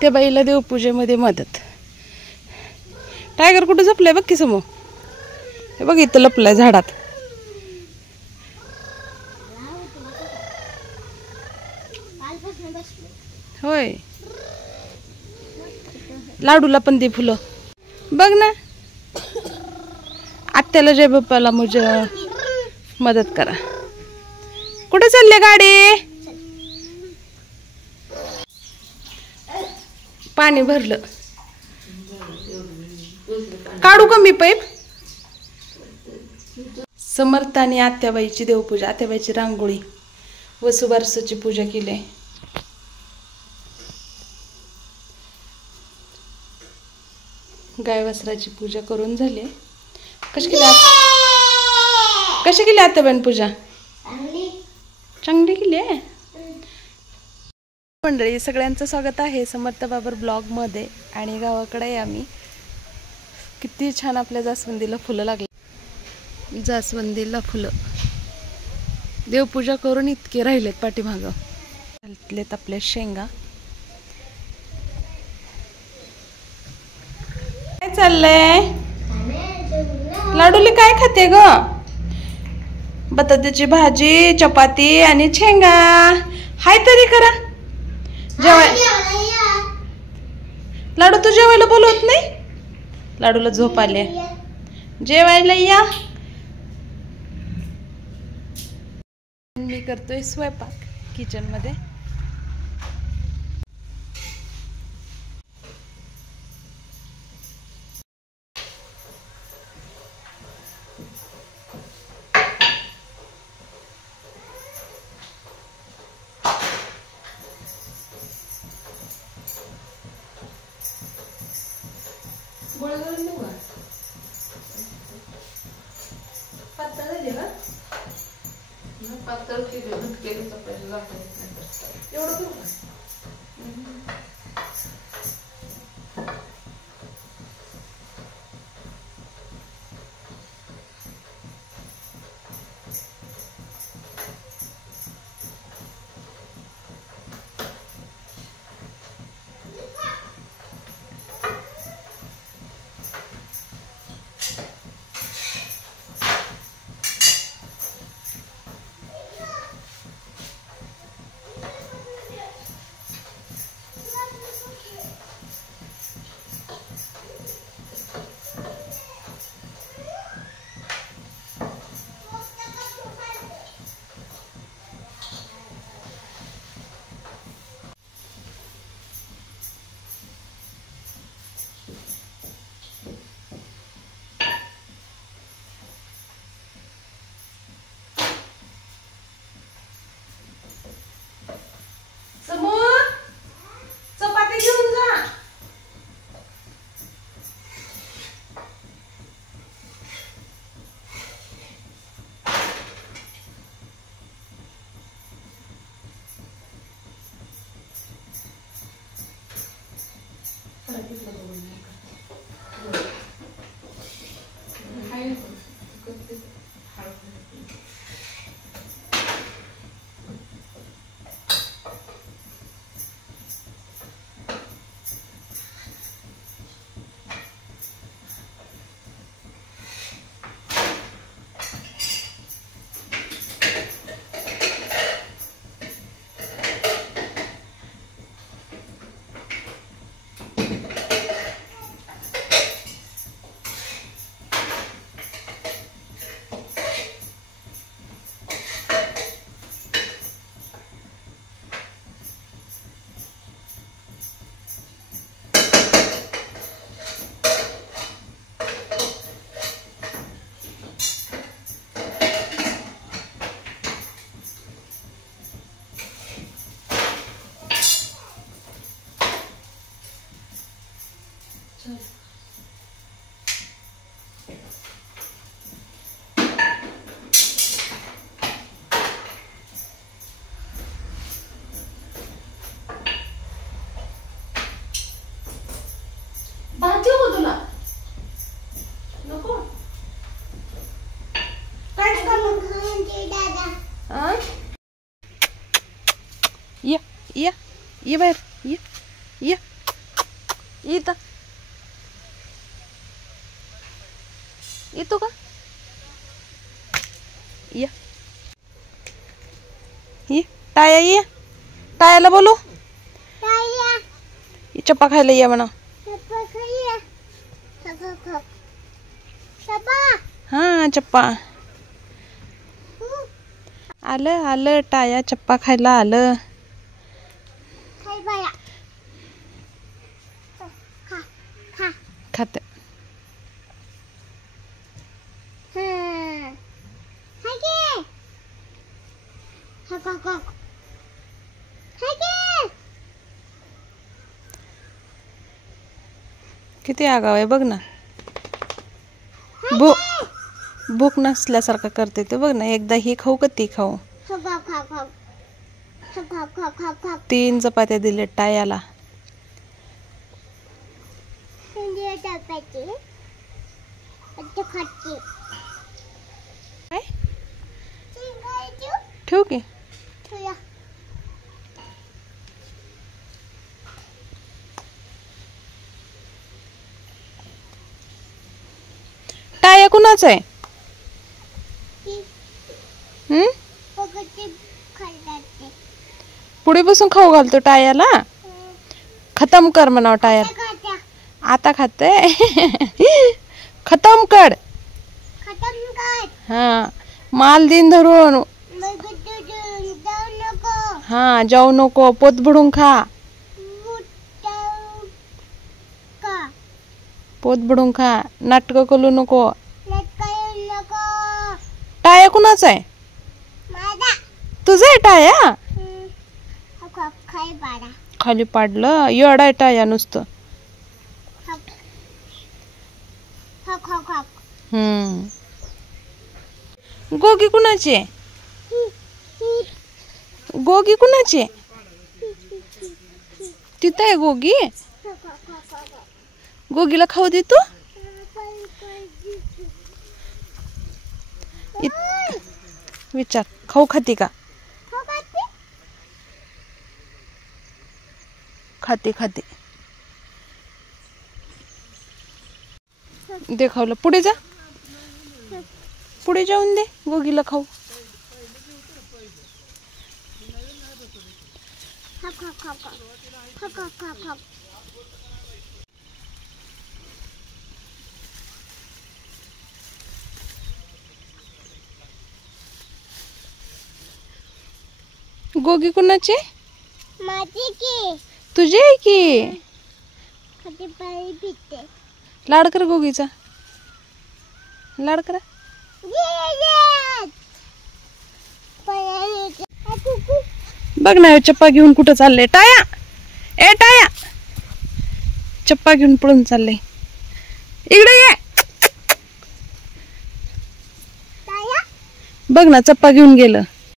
आत्याबाईला देवपूजेमध्ये मदत. टायगर कुठं झोपलाय बघ की समोर. हे बघ इथं लपलाय झाडात. होय, लाडूला पण दे फुलं. बघ ना, आत्याला जय बाप्पाला मदत करा. कुठे चालले गाडी? पाणी भरलं. काढू का मी पाईप? समर्थ आणि आत्याबाईची देवपूजा, आत्याबाईची रांगोळी, वसुबारसाची पूजा केली. गाय वासराची पूजा करून झाली. कशी केली आत्याबाईन पूजा? चांगली केली आहे. मंडळी, सगळ्यांचं स्वागत आहे समर्थ बाबर ब्लॉग मध्ये. आणि गावाकडे आहे आम्ही. किती छान आपल्या जास्वंदीला फुलं लागली. जास्वंदीला फुलं देवपूजा करून इतके राहिलेत पाठीमागं. घातलेत आपल्या शेंगा. काय चाललंय? लाडूली काय खाते ग? बटाट्याची भाजी, चपाती आणि शेंगा. हाय तरी करा. लाडू तू जेवायला बोलवत नाही? लाडूला झोप आले. जेवायला या. मी करतोय स्वयंपाक किचन मध्ये. पातळ झाली का? पातळ केली चपाती एवढं करू का? भाजी हो तुला नको काय दादा ये बाहेर ये इथं येतो का? ये टाया ये, टायाला बोलू, चप्पा खायला ये म्हणा. हा चप्पा आलं आलं, टाया चप्पा खायला आलं. खात किती आगाव आहे बघ ना. भूक नसल्यासारखं करते ते बघ ना. एकदा ही खाऊ का ती खाऊ. 3 चपात्या दिले टायाला. ठेवू की? टाया कुणाच आहे? पुढे बसून खाऊ घालतो टायाला. खतम कर म्हणावं टायाला. आता खाते. खतम कर. हा माल दिन धरून. हा जाऊ नको, पोट भरून खा. पोट भरून खा, नाटक करू नको. टाया कुणाच आहे? तुझं आहे टाया? खाली पाडलं. येड आहे टाया नुसतं. गोगी कुणाची आहे? गोगी कुणाची? तिथं आहे गोगी. गोगीला खाऊ दे तू. विचार, खाऊ खाती का? खाते खाते. दे खाऊला. पुढे जा, पुढे जाऊन दे गोगीला खाऊ. गोगी कुणाची? माझी की. तुझी आहे की. कधी पाणी पिते. लाड कर गोगीचा. लाड करा. बघ ना चप्पा घेऊन कुठं चालले. टाया ए टाया, चप्पा घेऊन पळून चालले. इकडे ये. बघ ना चप्पा घेऊन गेलं.